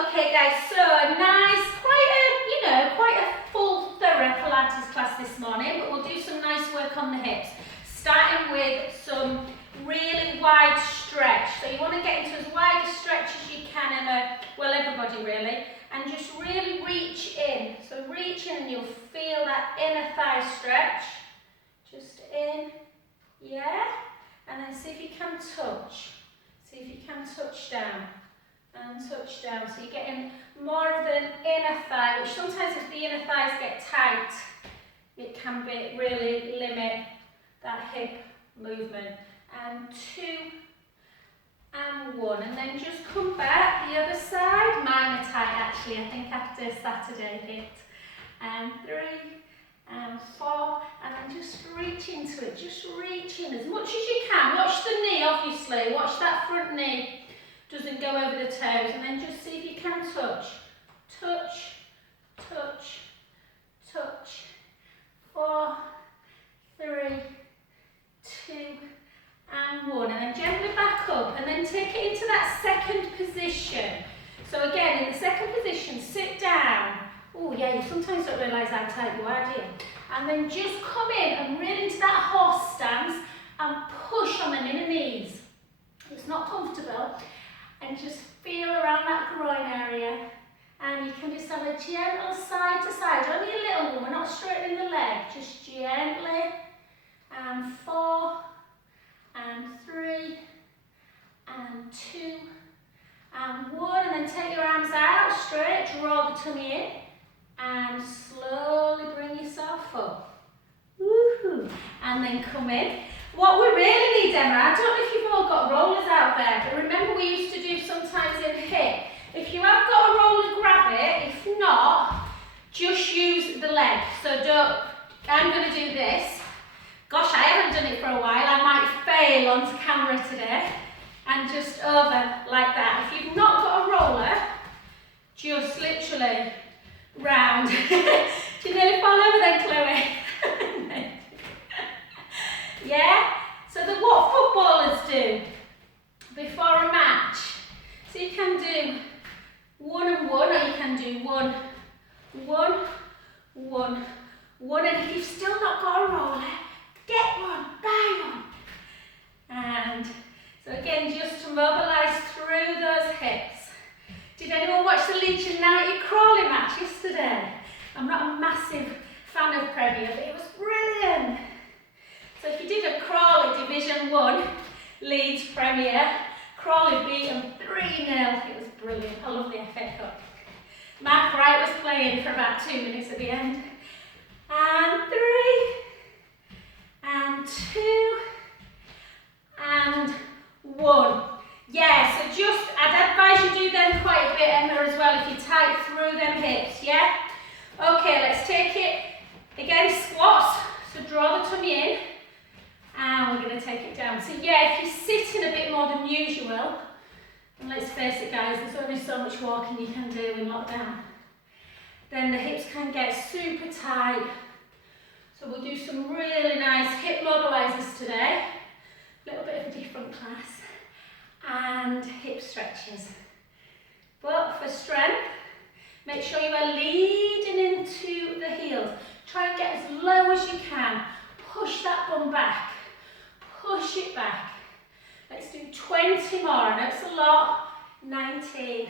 Okay guys, so nice, quite a full thorough Pilates class this morning, but we'll do some nice work on the hips, starting with some really wide stretch. So you want to get into as wide a stretch as you can, Emma, well everybody really, and just really reach in. So reach in and you'll feel that inner thigh stretch, just in, yeah, and then see if you can touch, down. And touch down, so you're getting more of the inner thigh, which sometimes if the inner thighs get tight, it can really limit that hip movement. And 2 and 1, and then just come back the other side. Mine are tight actually, I think after Saturday hit. And 3 and 4, and then just reach into it, just reach in as much as you can. Watch the knee obviously, watch that front knee doesn't go over the toes, and then just see if you can touch, touch, touch, touch. 4, 3, 2 and 1, and then gently back up, and then take it into that second position. So again, in the second position, sit down. Oh yeah, you sometimes don't realise how tight you are, do you? And then just come in and really into that horse stance and push on them inner knees. It's not comfortable. And just feel around that groin area, and you can just have a gentle side to side, only a little one, we're not straightening the leg, just gently, and 4, and 3, and 2, and 1, and then take your arms out straight, draw the tummy in, and slowly bring yourself up, woohoo, and then come in. What we really need, Emma, I don't know if you've all got rollers out there, but remember we used to do sometimes in hip. If you have got a roller, grab it. If not, just use the leg. So I'm going to do this. Gosh, I haven't done it for a while. I might fail onto camera today. And just over like that. If you've not got a roller, just literally round. Do you nearly fall over then, Chloe? Yeah? So what footballers do before a match. So you can do 1 and 1, or you can do 1, 1, 1, 1, and if you've still not got a roller, get one, buy one. And so again, just to mobilise through those hips. Did anyone watch the Leeds United crawling match yesterday? I'm not a massive fan of Premier, but it was brilliant. So if you didn't, Crawley Division 1, Leeds Premier, Crawley beat them 3-0. It was brilliant. I love the FA Cup. Mark Wright was playing for about 2 minutes at the end. And 3, and 2, and 1. Yeah, so I'd advise you do them quite a bit, Emma, as well, if you tight through them hips, yeah? Okay, let's take it, again, squats. So draw the tummy in. And we're going to take it down. So yeah, if you're sitting a bit more than usual, and let's face it guys, there's only so much walking you can do in lockdown, then the hips can get super tight. So we'll do some really nice hip mobilizers today. A little bit of a different class. And hip stretches. But for strength, make sure you are leading into the heels. Try and get as low as you can. Push that bum back. Push it back. Let's do 20 more. I know it's a lot. 19.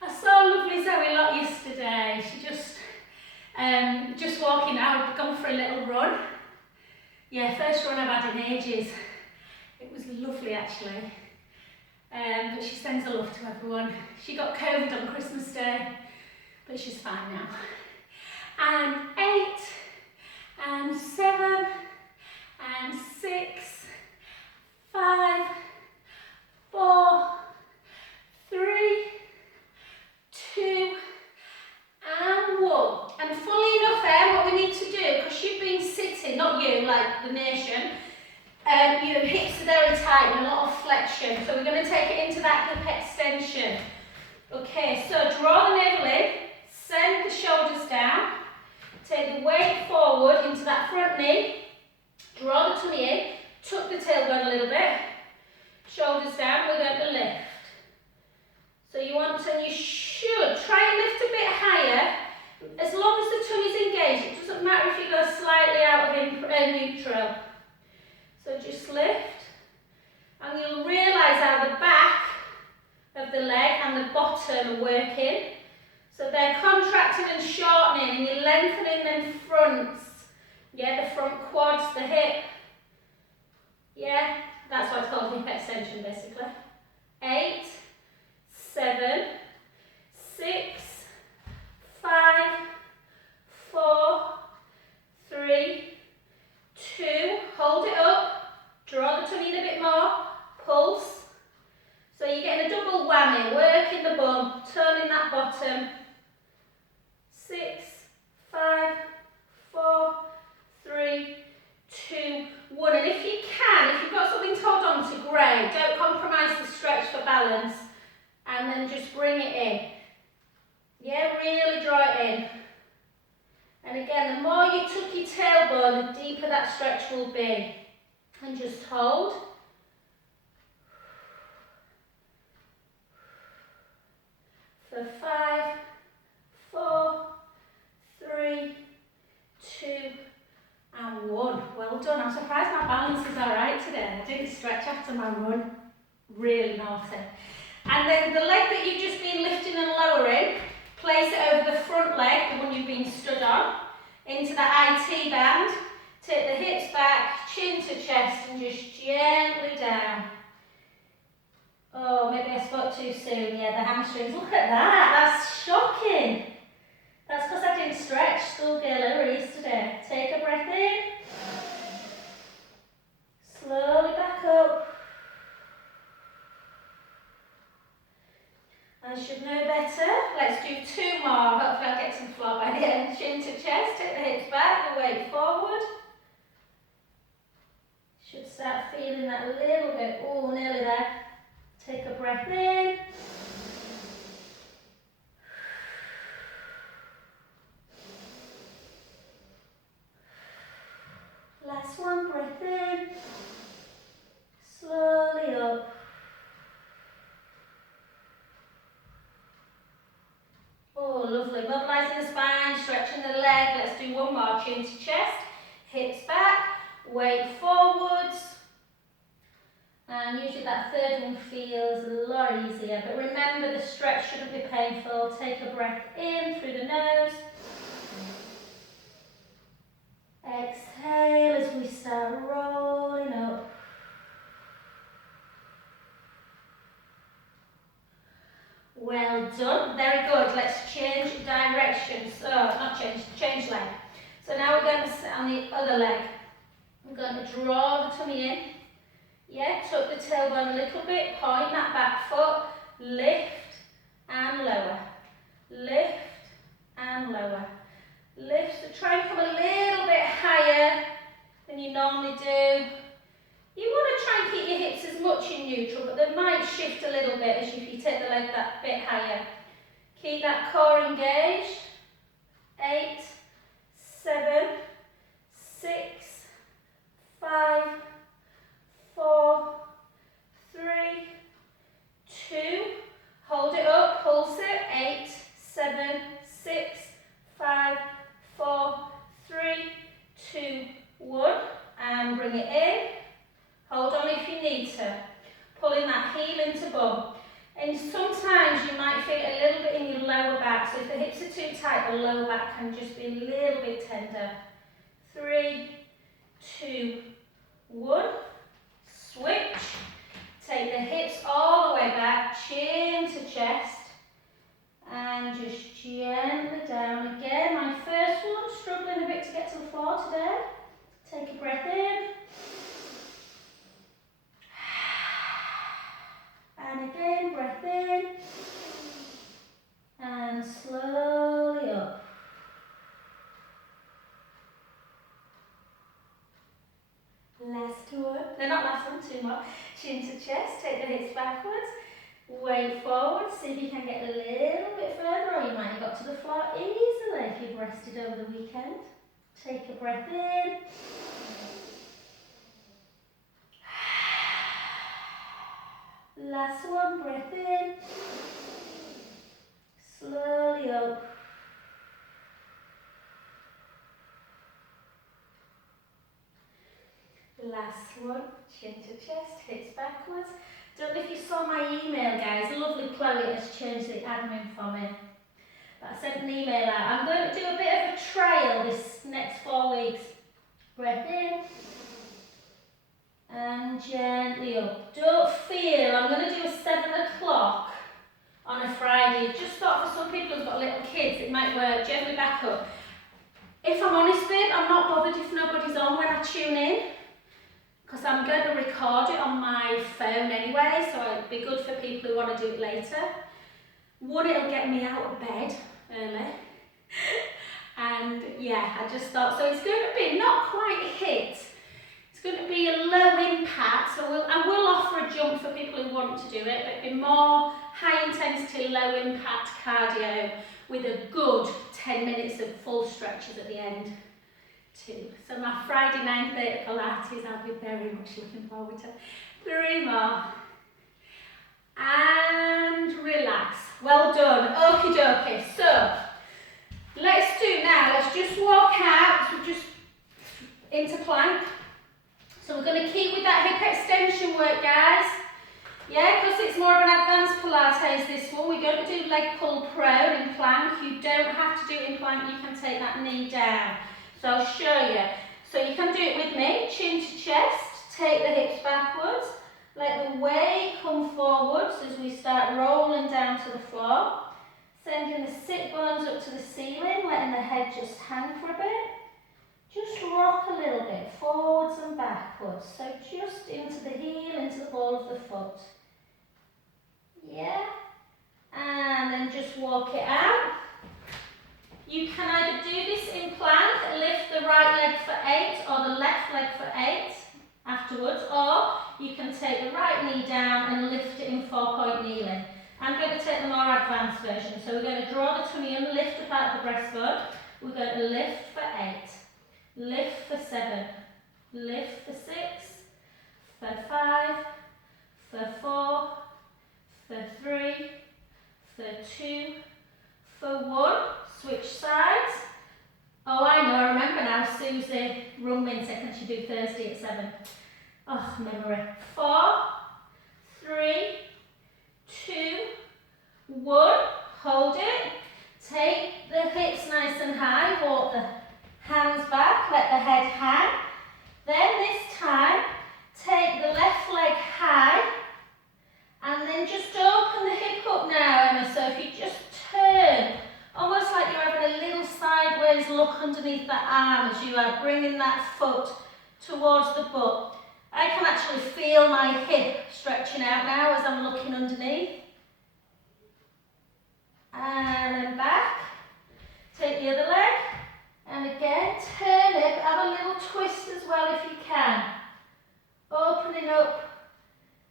I saw lovely Zoe Lott yesterday. She just walking out. I'd gone for a little run. Yeah, first run I've had in ages. It was lovely actually. But she sends her love to everyone. She got COVID on Christmas Day, but she's fine now. And 8, and 7, and 6, 5, 4, 3, 2, and 1. And fully enough, what we need to do, because you've been sitting, not you, like the nation, your hips are very tight and a lot of flexion. So we're going to take it into that hip extension. Okay, so draw the navel in, send the shoulders down, take the weight forward into that front knee, draw the tummy in, tuck the tailbone a little bit, shoulders down, we're going to lift. So you want to, should try and lift a bit higher. As long as the tongue is engaged, it doesn't matter if you go slightly out of neutral. So just lift, and you'll realise how the back of the leg and the bottom are working. So they're contracting and shortening, and you're lengthening them fronts. Yeah, the front quads, the hip. Yeah, that's why it's called hip extension basically. 8, 7, 6, 5, 4, 3, 2, hold it up, draw the tummy in a bit more, pulse. So you're getting a double whammy, working the bum, turning that bottom. 6, 5, 4, 3, 2, 1. And if you can, if you've got something to hold on to, great. Don't compromise the stretch for balance. And then just bring it in. Yeah, really draw it in. And again, the more you tuck your tailbone, the deeper that stretch will be. And just hold. For 5, 4, 3, 2, and 1. Well done. I'm surprised my balance is alright today. I didn't stretch after my run. Really naughty. And then the leg that you've just been lifting and lowering, place it over the front leg, the one you've been stood on, into the IT band. Take the hips back, chin to chest, and just gently down. Oh, maybe I spoke too soon. Yeah, the hamstrings. Look at that. That's shocking. That's because I didn't stretch. Schoolgirl Eloise today. Take a breath in. Slowly back up. I should know better. Let's do 2 more. Hopefully I'll get some floor by the end. Chin to chest. Take the hips back. The weight forward. Should start feeling that a little bit. Oh, nearly there. Take a breath in. Last one, breath in. Slowly up. Oh, lovely. Mobilising the spine, stretching the leg. Let's do 1 more. Chin to chest. Hips back. Weight forwards. And usually that third one feels a lot easier. But remember, the stretch shouldn't be painful. Take a breath in through the nose. Exhale as we start rolling up. Well done. Very good. Let's change directions. Not change leg. So now we're going to sit on the other leg. We're going to draw the tummy in. Yeah, tuck the tailbone a little bit, point that back foot, lift and lower, lift and lower, lift. So try and come a little bit higher than you normally do. You want to try and keep your hips as much in neutral, but they might shift a little bit as if you take the leg that bit higher. Keep that core engaged. 8, 7, 6, 5, 4, 3, 2, hold it up, pulse it, 8, 7, 6, 5, 4, 3, 2, 1, and bring it in. Hold on if you need to. Pulling that heel into bum. And sometimes you might feel it a little bit in your lower back, so if the hips are too tight, the lower back can just be a little bit tender. 3, 2, 1. Switch. Take the hips all the way back, chin to chest, and just gently down again. My first one, struggling a bit to get to the floor today. Take a breath in. And again, breath in. And slowly up. Last one. No, not last one, 2 more. Chin to chest, take the hips backwards. Weight forward, see if you can get a little bit further, or you might have got to the floor easily if you've rested over the weekend. Take a breath in. Last one, breath in. Slowly up. Last one, chin to chest, hips backwards. Don't know if you saw my email, guys. Lovely Chloe has changed the admin for me. But I sent an email out. I'm going to do a bit of a trial this next 4 weeks. Breath in. And gently up. Don't feel, I'm going to do a 7 o'clock on a Friday. Just thought for some people who've got little kids, it might work. Gently back up. If I'm honest, babe, I'm not bothered if nobody's on when I tune in. Because I'm going to record it on my phone anyway, so it'd be good for people who want to do it later. One, it'll get me out of bed early. And yeah, I just thought, so it's going to be not quite HIIT. It's going to be a low impact, so I will offer a jump for people who want to do it, but it'll be more high intensity, low impact cardio with a good 10 minutes of full stretches at the end too. So my Friday 9:30 Pilates, I'll be very much looking forward to. 3 more. And relax. Well done. Okie dokie. So let's do now, let's just walk out. So just into plank. So we're going to keep with that hip extension work, guys. Yeah, because it's more of an advanced Pilates, this one. We're going to do leg pull prone in plank. You don't have to do it in plank, you can take that knee down. So I'll show you. So you can do it with me, chin to chest, take the hips backwards, let the weight come forwards as we start rolling down to the floor, sending the sit bones up to the ceiling, letting the head just hang for a bit. Just rock a little bit, forwards and backwards. So just into the heel, into the ball of the foot. Yeah. And then just walk it out. You can either do this in plank, lift the right leg for 8 or the left leg for 8 afterwards, or you can take the right knee down and lift it in 4-point kneeling. I'm going to take the more advanced version. So we're going to draw the tummy in, lift up out of the breastbone. We're going to lift for 8, lift for 7, lift for 6, for 5, for 4, for 3, for 2, for 1. Switch sides. Oh, I know, I remember now, Susie Rungmin said, can she do Thursday at 7? Oh, memory. 4, 3, 2, 1. Hold it. Take the hips nice and high, walk the hands back, let the head hang. Then this time, take the left leg high, and then just open the hip up now, Emma. So if you just turn, almost like you're having a little sideways look underneath that arm as you are bringing that foot towards the butt. I can actually feel my hip stretching out now as I'm looking underneath. And then back. Take the other leg. And again, turn it. Have a little twist as well if you can. Opening up.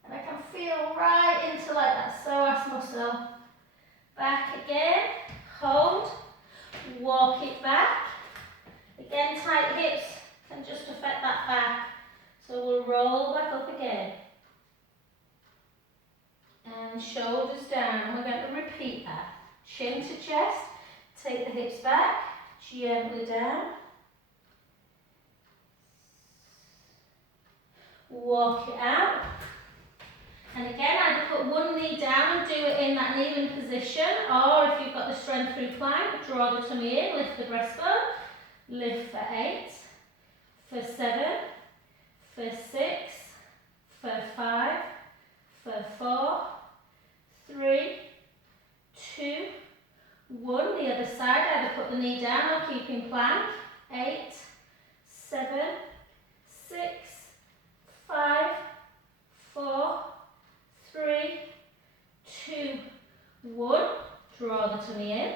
And I can feel right into like that psoas muscle. Back again. Hold, walk it back. Again, tight hips can just affect that back. So we'll roll back up again. And shoulders down. And we're going to repeat that. Chin to chest, take the hips back, gently down. Walk it out. And again, either put one knee down and do it in that kneeling position, or if you've got the strength through plank, draw the tummy in, lift the breastbone, lift for 8, for 7, for 6, for 5, for 4, 3, 2, 1. The other side, either put the knee down or keep in plank. 8, 7, 6, 5, 4, 3, 2, 1. Draw the tummy in.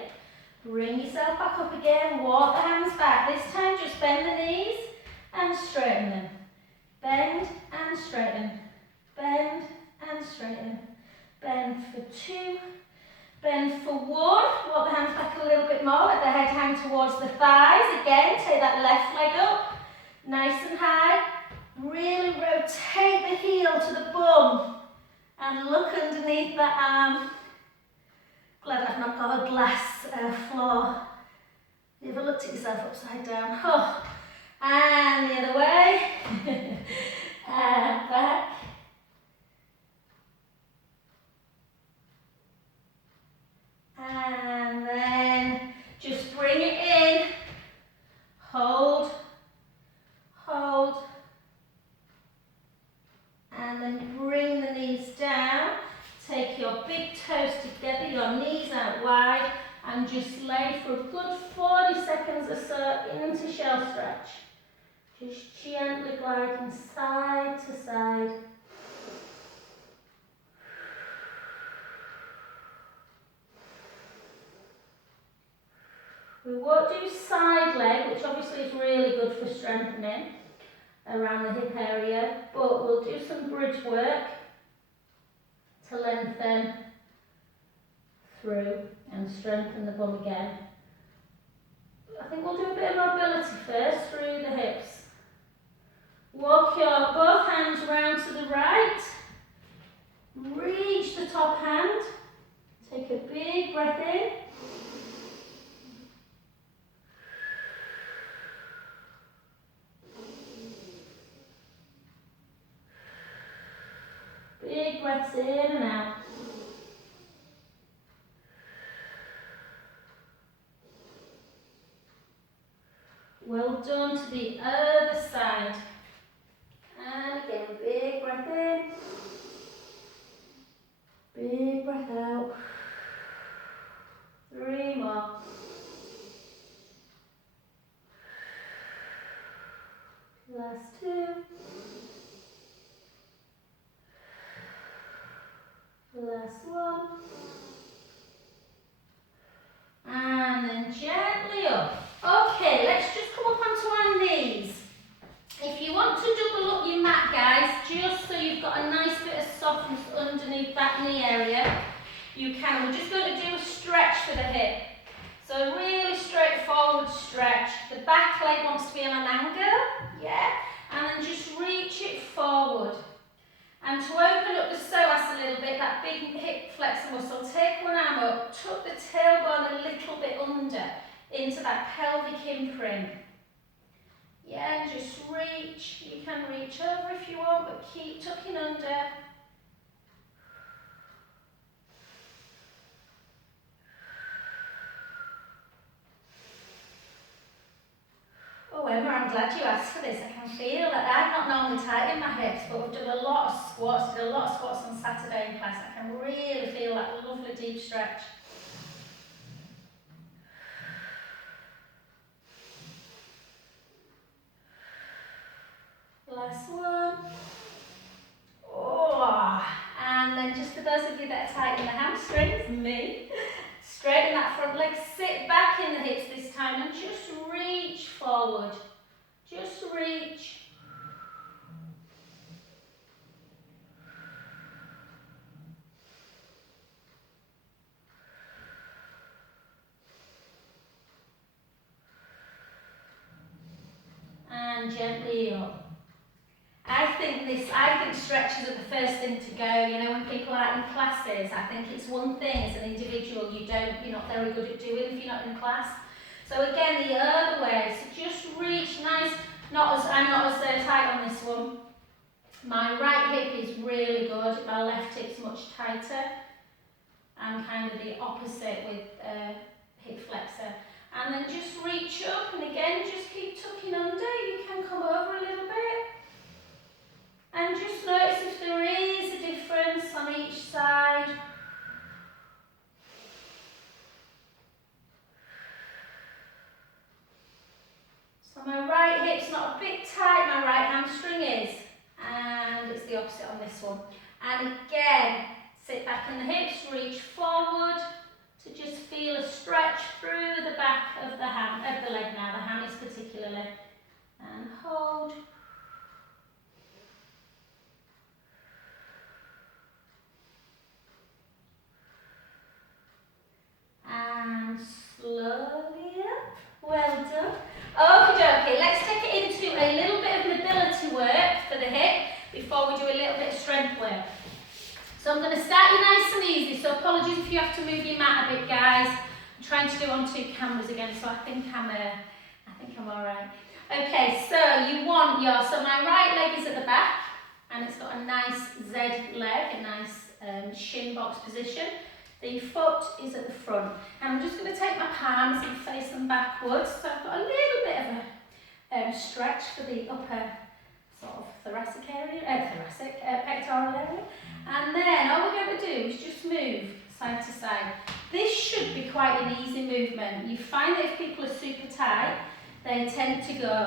Bring yourself back up again. Walk the hands back. This time just bend the knees and straighten them. Bend and straighten. Bend and straighten. Bend for 2. Bend for 1. Walk the hands back a little bit more. Let the head hang towards the thighs. Again, take that left leg up. Nice and high. Really rotate the heel to the bum. And look underneath that arm. Glad I've not got a glass floor. You ever looked at yourself upside down? Oh. And the other way. And back. And then just bring it in. Hold. Hold. And then bring the knees down. Take your big toes together, your knees out wide, and just lay for a good 40 seconds or so into shell stretch. Just gently gliding side to side. We won't do side leg, which obviously is really good for strengthening around the hip area, but we'll do some bridge work to lengthen through and strengthen the bum again. I think we'll do a bit of mobility first through the hips. Walk your both hands round to the right. Reach the top hand. Take a big breath in. Big breaths in and out. Well done to the other side. And again, big breath in. Big breath out. 3 more. Last 2. Last 1. And then gently up. Okay, let's just come up onto our knees. If you want to double up your mat, guys, just so you've got a nice bit of softness underneath that knee area, you can. We're just going to do a stretch for the hip. So a really straightforward stretch. The back leg wants to be on an angle, yeah? And then just reach it forward. And to open up the psoas a little bit, that big hip flexor muscle, take one arm up, tuck the tailbone a little bit under into that pelvic imprint. Yeah, and just reach. You can reach over if you want, but keep tucking under. Oh, Emma, I'm glad you asked for this. I can feel that I'm not normally tight in my hips, but we've done a lot of squats, did a lot of squats on Saturday in class. I can really feel that lovely deep stretch. Last one. Oh, and then just for those of you that are tight in the hamstrings, me, straighten that front leg, sit back in the hips this time and just reach forward. Just reach. And gently up. I think stretches are the first thing to go. You know, when people are in classes, I think it's one thing as an individual you're not very good at doing if you're not in class. So again, the other way, so just reach nice. I'm not as tight on this one. My right hip is really good. My left hip's much tighter. I'm kind of the opposite with hip flexor. And then just reach up, and again, just keep tucking under. You can come over a little bit. And just notice if there is a difference on each side. So my right hip's not a bit tight, my right hamstring is. And it's the opposite on this one. And again, sit back in the hips, reach forward to just feel a stretch through the back of the leg now, the ham is particularly. And hold. And slowly up. Well done. Okay, let's take it into a little bit of mobility work for the hip before we do a little bit of strength work. So I'm going you have to move your mat a bit, guys. I'm trying to do on 2 cameras again, so I think I'm all right. Okay, so you want so my right leg is at the back, and it's got a nice Z leg, a nice shin box position. The foot is at the front. And I'm just going to take my palms and face them backwards. So I've got a little bit of a stretch for the upper sort of thoracic area, pectoral area. And then all we're going to do is just move side to side. This should be quite an easy movement. You find that if people are super tight, they tend to go,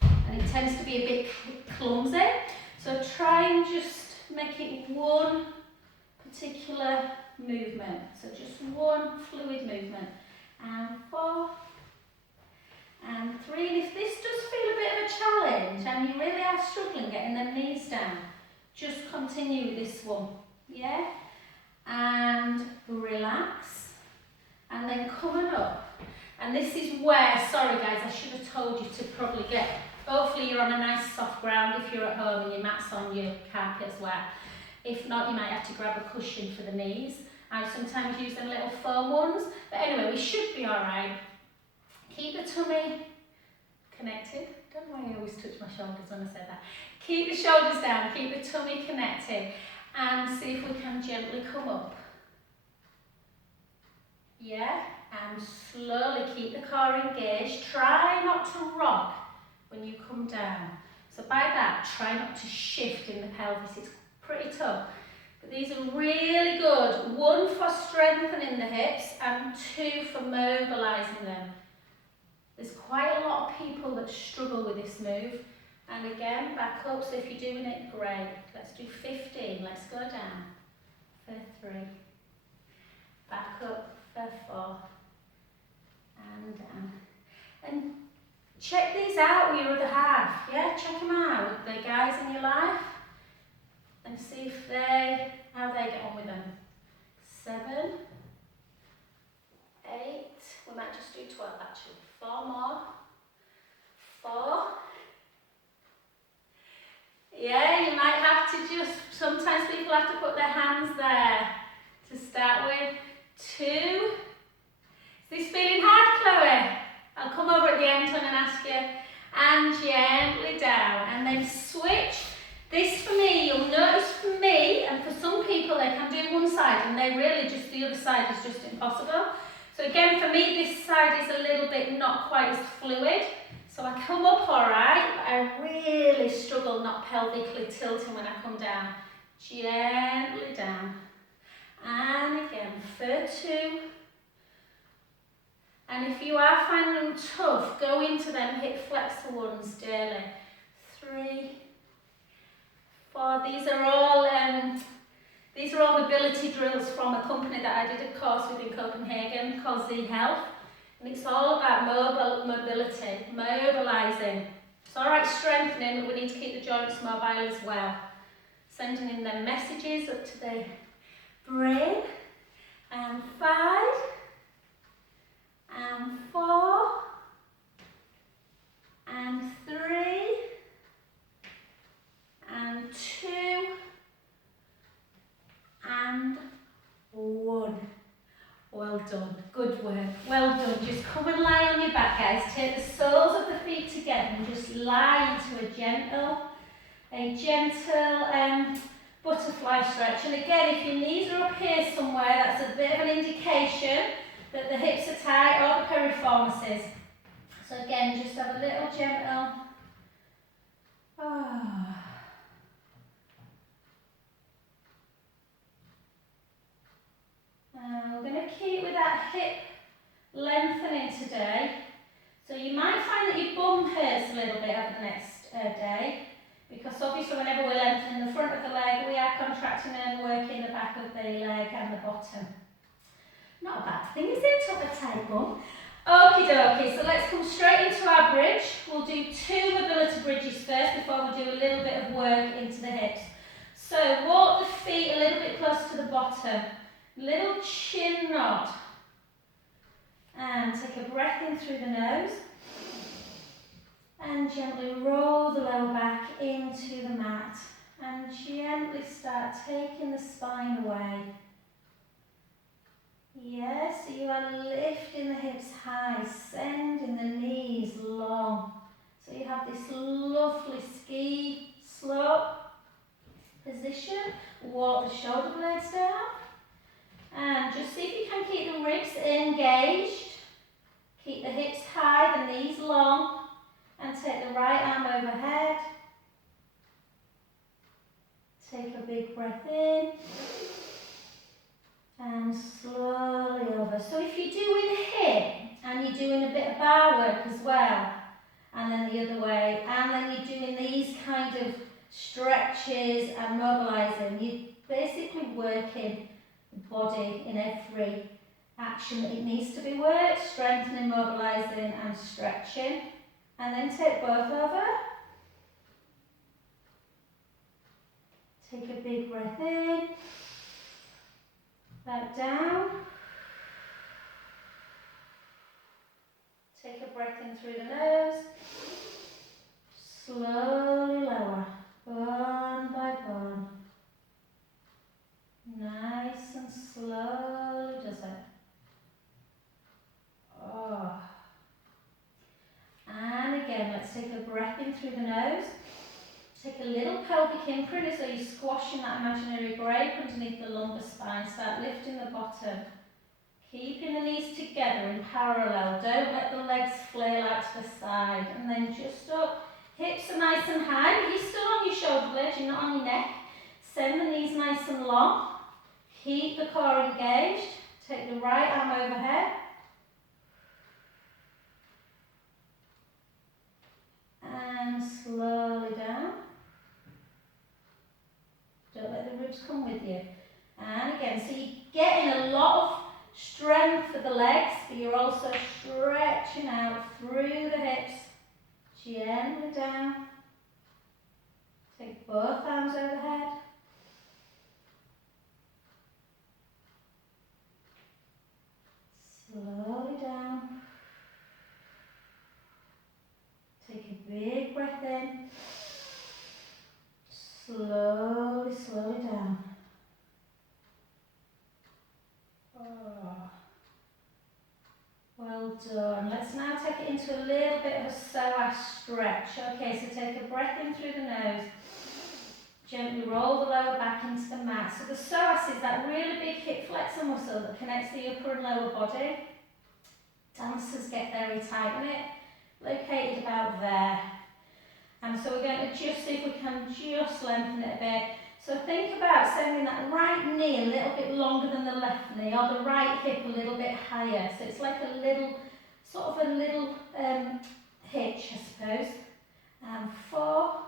and it tends to be a bit clumsy. So try and just make it one particular movement. So just one fluid movement. And 4, and 3. And if this does feel a bit of a challenge and you really are struggling getting them knees down, just continue with this one. Yeah? And relax. And then coming up. And this is where, sorry guys, I should have told you to probably hopefully you're on a nice soft ground if you're at home and your mat's on your carpet as well. If not, you might have to grab a cushion for the knees. I sometimes use them little foam ones. But anyway, we should be alright. Keep the tummy connected. Don't know why I always touch my shoulders when I say that. Keep the shoulders down, keep the tummy connected. And see if we can gently come up. Yeah? And slowly keep the core engaged. Try not to rock when you come down. So by that, try not to shift in the pelvis. It's pretty tough. But these are really good. 1 for strengthening the hips and 2 for mobilising them. There's quite a lot of people that struggle with this move. And again, back up. So if you're doing it, great. Let's do 15. Let's go down for 3. Back up for 4. And down. And check these out with your other half. Yeah, check them out with the guys in your life. And see if how they get on with them. 7, 8, we might just do 12 actually. 4 more. 4. Yeah, you might have to sometimes people have to put their hands there to start with. 2. Is this feeling hard, Chloe? I'll come over at the end and ask you. And gently down. And then switch. This for me, you'll notice for me, and for some people they can do one side and they really just, the other side is just impossible. So again, for me, this side is a little bit not quite as fluid. So I come up alright, but I really struggle not pelvically tilting when I come down. Gently down. And again, for 2. And if you are finding them tough, go into them hip flexor ones daily. 3, 4. These are all mobility drills from a company that I did a course with in Copenhagen called Z Health. And it's all about mobility, mobilising. It's alright strengthening, but we need to keep the joints mobile as well. Sending in them messages up to the brain. And 5. And 4. And 3. And 2. And 1. Well done. Good work. Well done. Just come and lie on your back, guys. Take the soles of the feet together and just lie into a gentle butterfly stretch. And again, if your knees are up here somewhere, that's a bit of an indication that the hips are tight or the piriformis is. So again, just have a little gentle. We're going to keep with that hip lengthening today. So you might find that your bum hurts a little bit over the next day, because obviously whenever we're lengthening the front of the leg, we are contracting and working the back of the leg and the bottom. Not a bad thing, is it, to have a tight bum? Okie dokie, so let's come straight into our bridge. We'll do 2 mobility bridges first before we do a little bit of work into the hips. So walk the feet a little bit closer to the bottom. Little chin nod. And take a breath in through the nose. And gently roll the lower back into the mat. And gently start taking the spine away. are lifting the hips high, sending the knees long. So you have this lovely ski slope position. Walk the shoulder blades down. And just see if you can keep the ribs engaged. Keep the hips high, the knees long. And take the right arm overhead. Take a big breath in. And slowly over. So if you're doing hip and you're doing a bit of bar work as well, and then the other way, and then you're doing these kind of stretches and mobilising, you're basically working the body in every action that it needs to be worked, strengthening, mobilising and stretching. And then take both over. Take a big breath in. Back down. Take a breath in through the nose. Slowly lower, bone by bone. Nice and slowly does it. Oh. And again, let's take a breath in through the nose. Take a little pelvic imprint, so you're squashing that imaginary grape underneath the lumbar spine. Start lifting the bottom. Keeping the knees together in parallel. Don't let the legs flail out to the side. And then just up. Hips are nice and high, but you're still on your shoulder blades, you're not on your neck. Send the knees nice and long. Keep the core engaged. Take the right arm overhead. And slowly down. Don't let the ribs come with you. And again, so you're getting a lot of strength for the legs, but you're also stretching out through the hips. Gently down. Take both arms overhead. Slowly down. Take a big breath in. Slowly, slowly down. Oh. Well done. Let's now take it into a little bit of a psoas stretch. Okay, so take a breath in through the nose. Gently roll the lower back into the mat. So the psoas is that really big hip flexor muscle that connects the upper and lower body. Dancers get very tight in it, located about there. And so we're going to just see if we can just lengthen it a bit. So think about sending that right knee a little bit longer than the left knee, or the right hip a little bit higher. So it's like a little, sort of a little hitch, I suppose. And 4,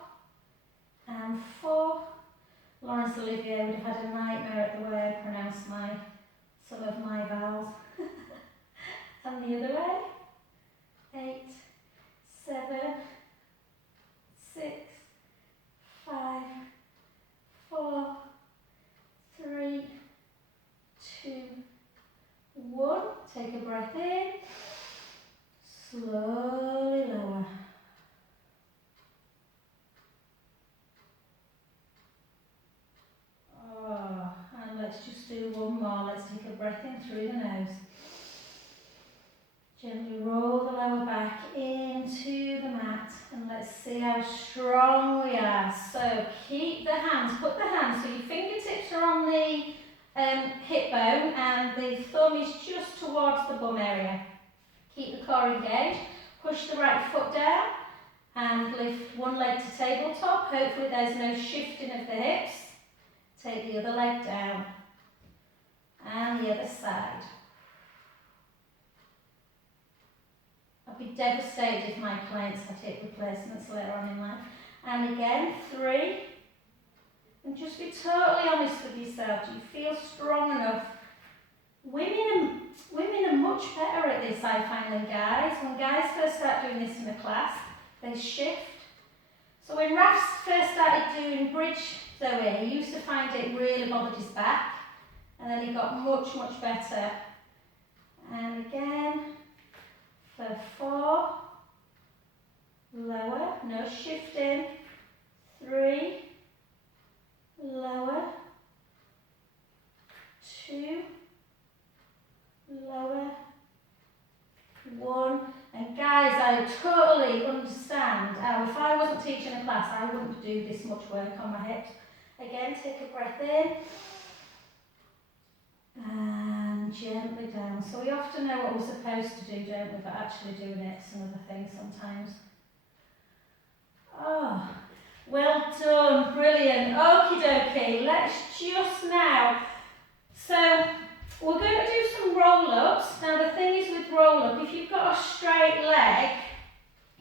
and 4. Laurence Olivier would have had a nightmare at the way I pronounce some of my vowels. And the other way. 8, 7, 6, 5, 4, 3, 2, 1. Take a breath in. Slowly lower. Oh, and let's just do one more. Let's take a breath in through the nose. Gently roll the lower back into the mat, and let's see how strong we are. So keep the hands, put the hands, so your fingertips are on the hip bone and the thumb is just towards the bum area. Keep the core engaged, push the right foot down and lift one leg to tabletop. Hopefully there's no shifting of the hips. Take the other leg down and the other side. I'd be devastated if my clients had hip replacements later on in life. And again, 3. And just be totally honest with yourself. Do you feel strong enough? Women are much better at this, I find, than guys. When guys first start doing this in a class, they shift. So when Raf's first started doing bridge Zoe, he used to find it really bothered his back. And then he got much, much better. And again, for 4, lower, no shifting. 3, lower. 2, lower. class, I wouldn't do this much work on my hips. Again, take a breath in. And gently down. So we often know what we're supposed to do, don't we? But actually doing it's another thing sometimes. Oh, well done, brilliant. Okie dokie, let's just now. So we're going to do some roll-ups. Now the thing is with roll-up, if you've got a straight leg,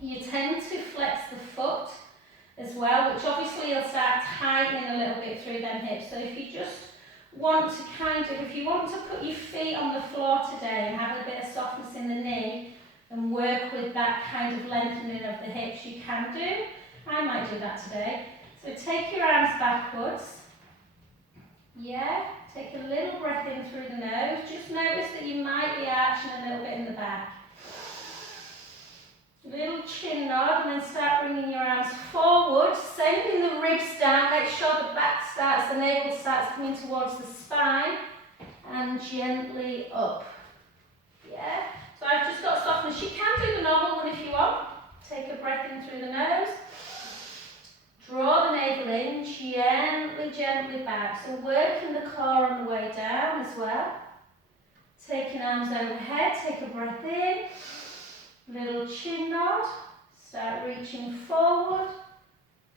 you tend to flex the foot as well, which obviously you'll start tightening a little bit through them hips. So if you just want to if you want to put your feet on the floor today and have a bit of softness in the knee and work with that kind of lengthening of the hips, you can do. I might do that today. So take your arms backwards. Yeah, take a little breath in through the nose. Just notice that you might be arching a little bit in the back. Little chin nod, and then start bringing your arms forward, sending the ribs down. Make sure the back starts, the navel starts coming towards the spine, and gently up. Yeah? So I've just got softness. You can do the normal one if you want. Take a breath in through the nose. Draw the navel in, gently back. So working the core on the way down as well. Taking arms overhead, take a breath in. Little chin nod, start reaching forward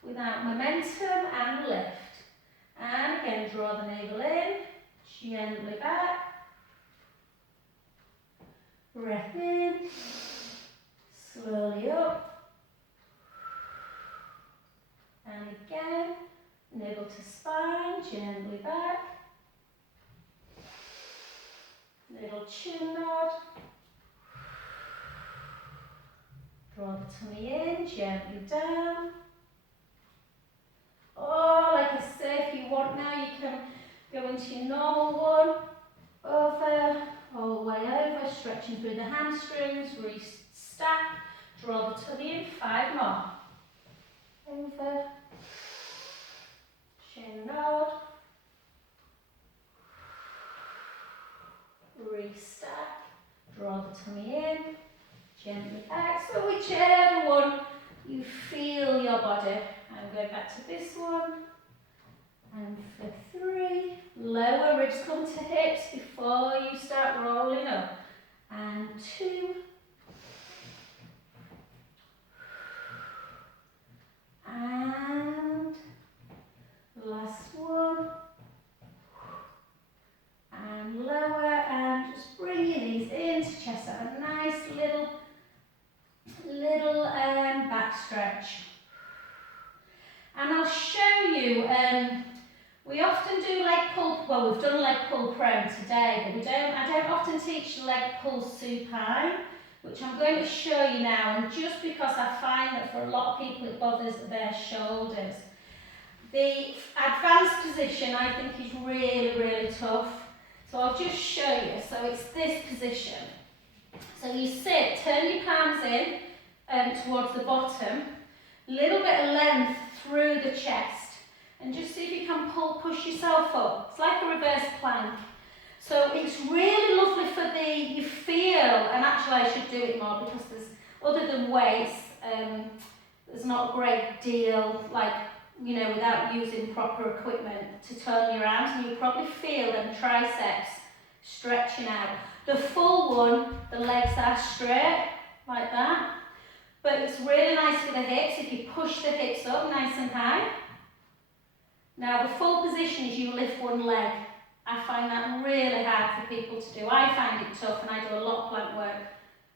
without momentum and lift. And again, draw the navel in, gently back. Breath in, slowly up. And again, navel to spine, gently back. Little chin nod. Draw the tummy in, gently down. Or like I say, if you want now, you can go into your normal one. Over, all the way over, stretching through the hamstrings, restack. Draw the tummy in, 5 more. Over, chin nod. Restack, draw the tummy in. Gently back, so whichever one you feel your body. I'm going back to this one. And for 3, lower ribs come to hips before you start rolling up. And 2. And last one. And lower, and just bringing these into chest. Have a nice little back stretch. And I'll show you, we often do leg pull, well we've done leg pull prone today, but I don't often teach leg pull supine, which I'm going to show you now, and just because I find that for a lot of people it bothers their shoulders. The advanced position I think is really tough, so I'll just show you. So it's this position. So you sit, turn your palms in towards the bottom, little bit of length through the chest, and just see if you can push yourself up. It's like a reverse plank. So it's really lovely for you feel, and actually I should do it more because there's, other than weights, there's not a great deal, like, you know, without using proper equipment to turn your arms, and you'll probably feel them triceps stretching out. The full one, the legs are straight, like that. But it's really nice for the hips if you push the hips up nice and high. Now the full position is you lift one leg. I find that really hard for people to do. I find it tough, and I do a lot of plank work.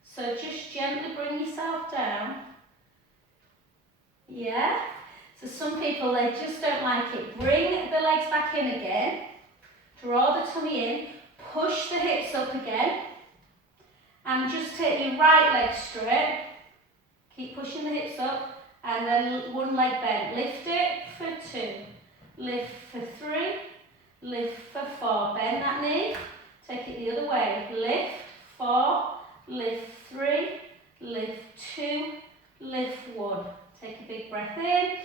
So just gently bring yourself down. Yeah? So some people, they just don't like it. Bring the legs back in again. Draw the tummy in. Push the hips up again. And just take your right leg straight. Keep pushing the hips up. And then one leg bent. Lift it for 2. Lift for 3. Lift for 4. Bend that knee. Take it the other way. Lift 4. Lift 3. Lift 2. Lift 1. Take a big breath in.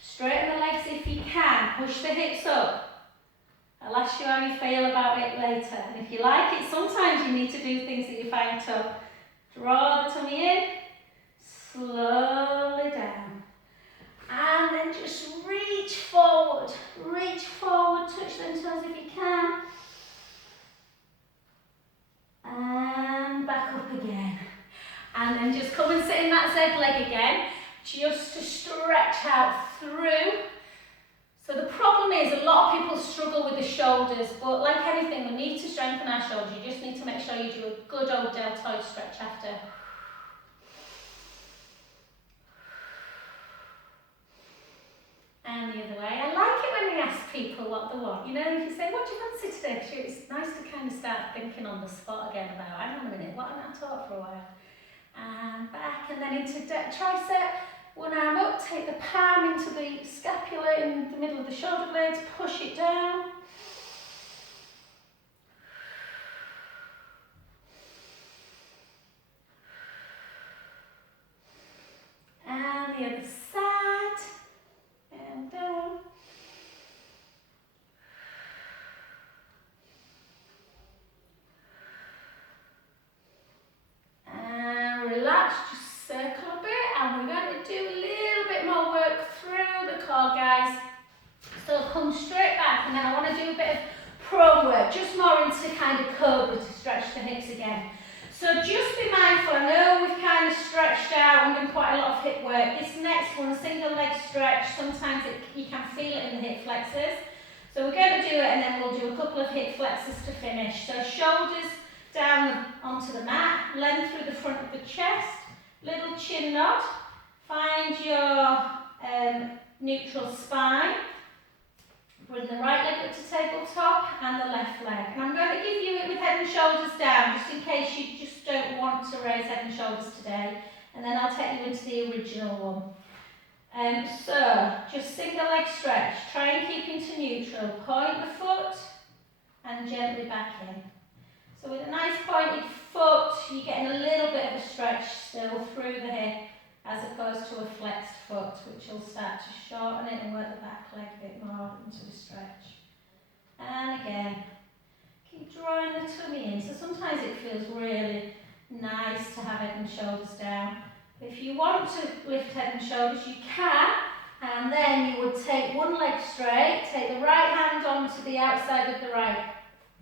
Straighten the legs if you can. Push the hips up. I'll ask you how you feel about it later. And if you like it, sometimes you need to do things that you find tough. Draw the tummy in. Slowly down. And then just reach forward, touch them toes if you can. And back up again. And then just come and sit in that Z leg again, just to stretch out through. So the problem is a lot of people struggle with the shoulders, but like anything, we need to strengthen our shoulders. You just need to make sure you do a good old deltoid stretch after. And the other way. I like it when we ask people what they want. You know, if you say, what do you fancy today? It's nice to kind of start thinking on the spot again about, hang on a minute, what am I taught for a while? And back, and then into tricep. One arm up, take the palm into the scapula in the middle of the shoulder blades, push it down. And the other side, and down. And relax, just circle a bit, and we're going to do a little bit more work through the core, guys. So come straight back, and then I want to do a bit of prone work, just more into kind of cobra to stretch the hips again. So just be mindful, I know we've kind of stretched out and done quite a lot of hip work. This next one, a single leg stretch, sometimes you can feel it in the hip flexors. So we're going to do it, and then we'll do a couple of hip flexors to finish. So shoulders down onto the mat, length through the front of the chest, little chin nod, find your neutral spine, bring the right leg up to tabletop and the left leg. And I'm going to give you it with head and shoulders down, just in case you just don't want to raise head and shoulders today, and then I'll take you into the original one. So, just single leg stretch, try and keep into neutral, point the foot and gently back in. So with a nice pointed foot, you're getting a little bit of a stretch still through the hip, as opposed to a flexed foot, which will start to shorten it and work the back leg a bit more into the stretch. And again, keep drawing the tummy in. So sometimes it feels really nice to have head and shoulders down. If you want to lift head and shoulders, you can, and then you would take one leg straight, take the right hand onto the outside of the right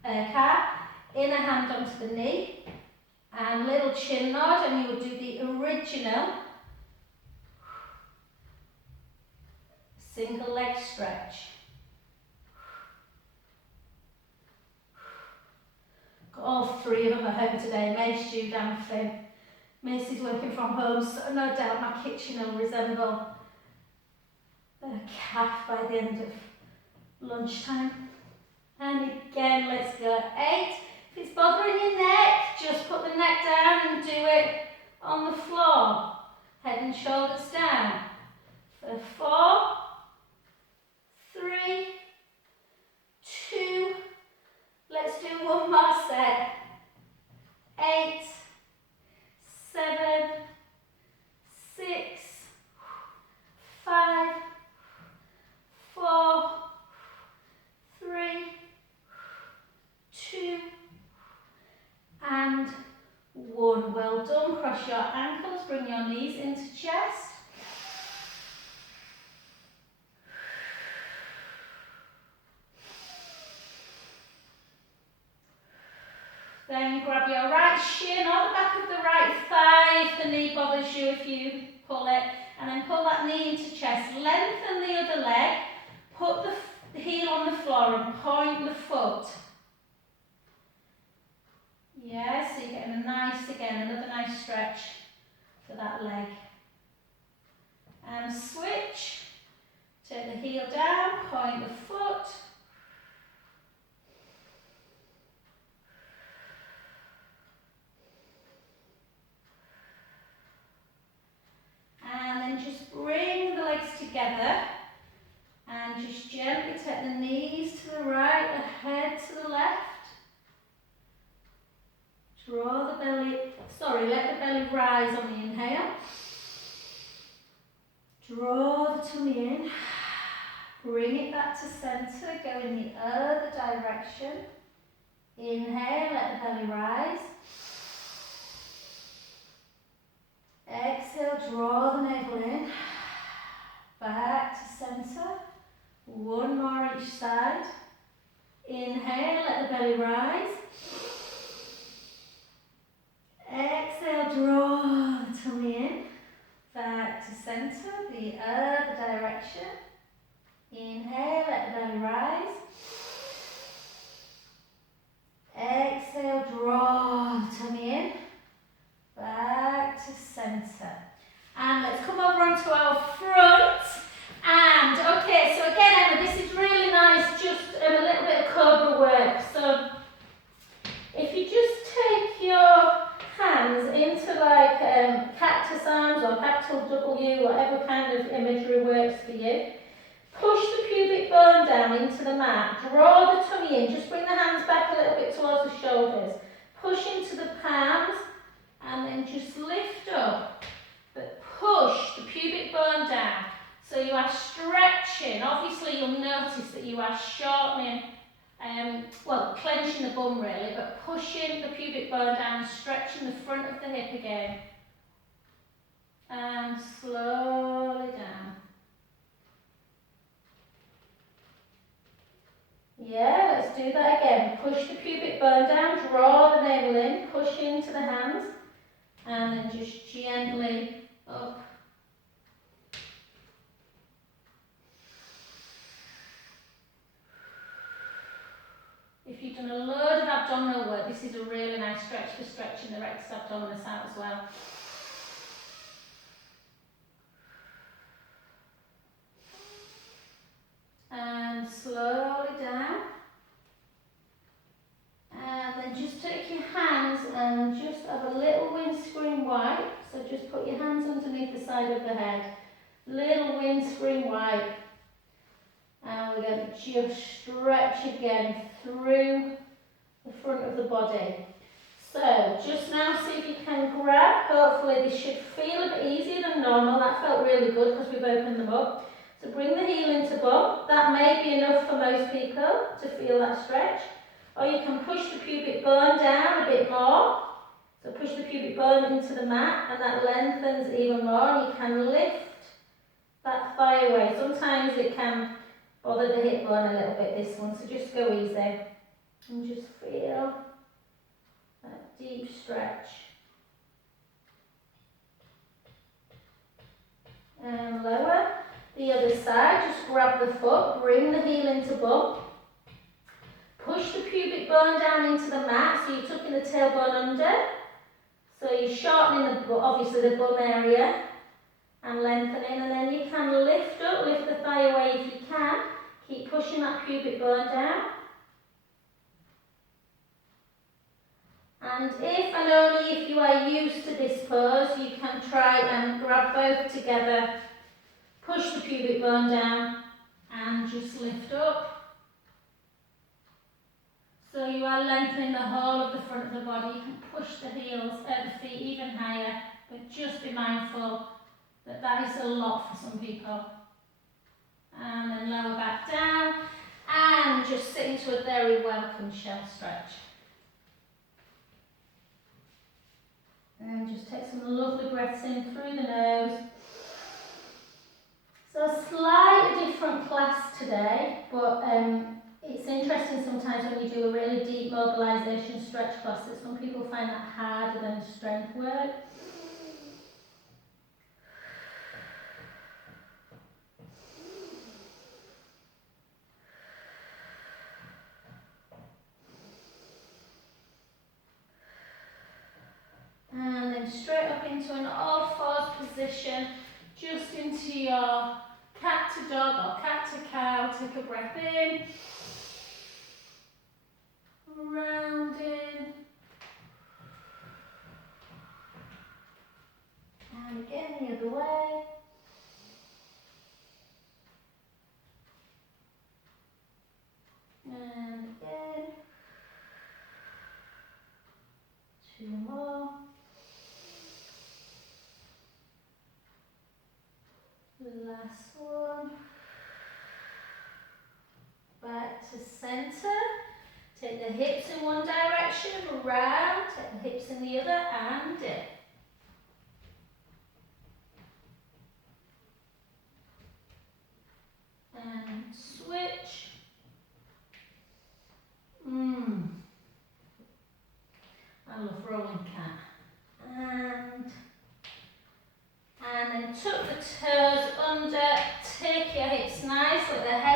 calf, inner hand onto the knee, and little chin nod, and you would do the original single leg stretch. Got all three of them at home today. Mace due damn thin. Macy's working from home, so no doubt my kitchen will resemble a calf by the end of lunchtime. And again, let's go. 8. If it's bothering your neck, just put the neck down and do it on the floor. Head and shoulders down. For 4, 3, 2, let's do one more set. 8, 7, 6, 5, 4, 3, 2, and 1. Well done. Cross your ankles, bring your knees into chest. Then grab your right shin or the back of the right thigh if the knee bothers you, if you pull it, and then pull that knee into chest. Lengthen the other leg, put the heel on the floor and point the foot. Yeah, so you're getting another nice stretch for that leg. And switch, take the heel down, point the foot. And then just bring the legs together and just gently take the knees to the right, the head to the left. Draw the belly, let the belly rise on the inhale. Draw the tummy in. Bring it back to centre, go in the other direction. Inhale, let the belly rise. Exhale, draw the navel in. back to centre. One more each side. Inhale, let the belly rise. Exhale, draw the tummy in. Back to centre, the other direction. Inhale, let the belly rise. Exhale, draw the tummy in. Back to centre. And let's come over onto our front. And okay, so again, Emma, this is really nice, just a little bit of cobra work. So if you just take your hands into like cactus arms or capital W, whatever kind of imagery works for you. Push the pubic bone down into the mat. Draw the tummy in. Just bring the hands back a little bit towards the shoulders. Push into the palms and then just lift up. But push the pubic bone down. So you are stretching. Obviously you'll notice that you are shortening, clenching the bum really, but pushing the pubic bone down, stretching the front of the hip again. And slowly down. Yeah, let's do that again. Push the pubic bone down, draw the navel in, push into the hands, and then just gently up. If you've done a load of abdominal work, this is a really nice stretch for stretching the rectus abdominis out as well. And slowly down. And then just take your hands and just have a little windscreen wipe. So just put your hands underneath the side of the head. Little windscreen wipe. And we're going to just stretch again through the front of the body. So just now see if you can grab. Hopefully this should feel a bit easier than normal. That felt really good because we've opened them up. So bring the heel into bum. That may be enough for most people to feel that stretch. Or you can push the pubic bone down a bit more. So push the pubic bone into the mat and that lengthens even more. And you can lift that thigh away. Sometimes it can bother the hip bone a little bit, this one. So just go easy and just feel that deep stretch. And lower. The other side, just grab the foot, bring the heel into bum. Push the pubic bone down into the mat, so you're tucking the tailbone under. So you're shortening obviously the bum area and lengthening, and then you can lift up, lift the thigh away if you can. Keep pushing that pubic bone down. And if and only if you are used to this pose, you can try and grab both together. Push the pubic bone down and just lift up. So you are lengthening the whole of the front of the body. You can push the heels at the feet even higher, but just be mindful that that is a lot for some people. And then lower back down and just sit into a very welcome shell stretch. And just take some lovely breaths in through the nose. So a slightly different class today, but it's interesting sometimes when you do a really deep mobilisation stretch class that some people find that harder than strength work. And then straight up into an all fours position, just into your cat to dog or cat to cow. Take a breath in, rounding, and again the other way. And again, 2 more. Last one. Back to centre. Take the hips in one direction, round, take the hips in the other, and dip. with the head.